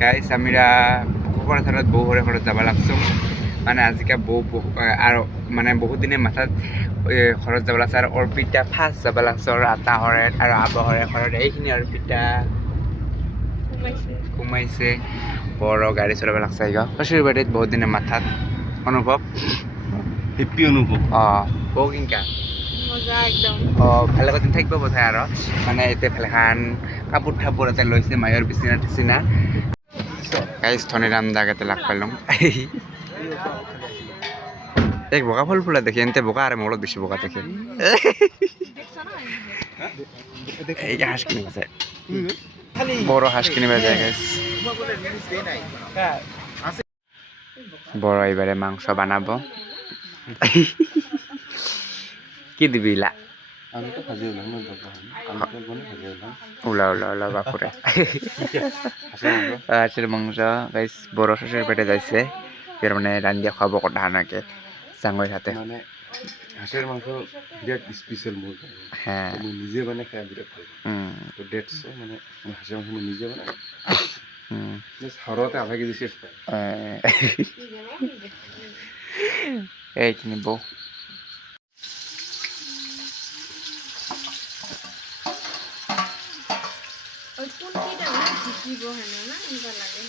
guys আমিরা কোকরাঝাৰত বৌ ঘৰে ঘৰত যাব লাগছোঁ মানে আজিকা বৌ আৰু মানে বহুত দিনে মাথাত ঘৰত যাব লাগছে আৰু অৰ্পিতা ফাৰ্ষ্ট যাব লাগছে আৰু আটা ঘৰত আৰু আবহৰে ঘৰত এইখিনি অৰ্পিতা সোমাইছে বৰ গাড়ী চলাব লাগছে শ্বশুৰ বাৰীত বহুত দিনে মাথাত অনুভৱ হেপি অনুভৱ বৌ কিনকা মজা একদম ভালে কথা থাকিব বোধহয় আৰু মানে এতিয়া ভালেখান কাপোৰ ঠাপোৰ এটা লৈছে মায়ৰ বিচিনা টিচিনা গাইজ ধনীৰাম দাক এটা লাগ পালোঁ এক বগা ফুল ফুলা দেখি এনতে বগা আৰু মলত বেছি বগা দেখি এই হাঁস কিনিব যায় বড় হাঁস কিনিব যায় গাইজ বড় এবারে মাংস বানাবো কি দিবি ইলা ওলা ওলা ওলা বাপুরে হাঁসের মাংস গাইজ বড় শ্বশুর পেটে যাইছে এর মানে রান্ধিয়া খাওয়াবো কথা নাকে চাঙৈর হাতে মানে হাঁসের মাংস বিরাট স্পেশাল মোৰ হ্যাঁ মই নিজে বানাই খাই বিরাট ভাল তো ডেটস মানে হাঁসের মাংস মই নিজে বানাই ঘৰতে আধা কেজি শেষ পায় এইখিনি বৌ ওই কোনটিটা না জিকিব হেন না এনেকুৱা লাগে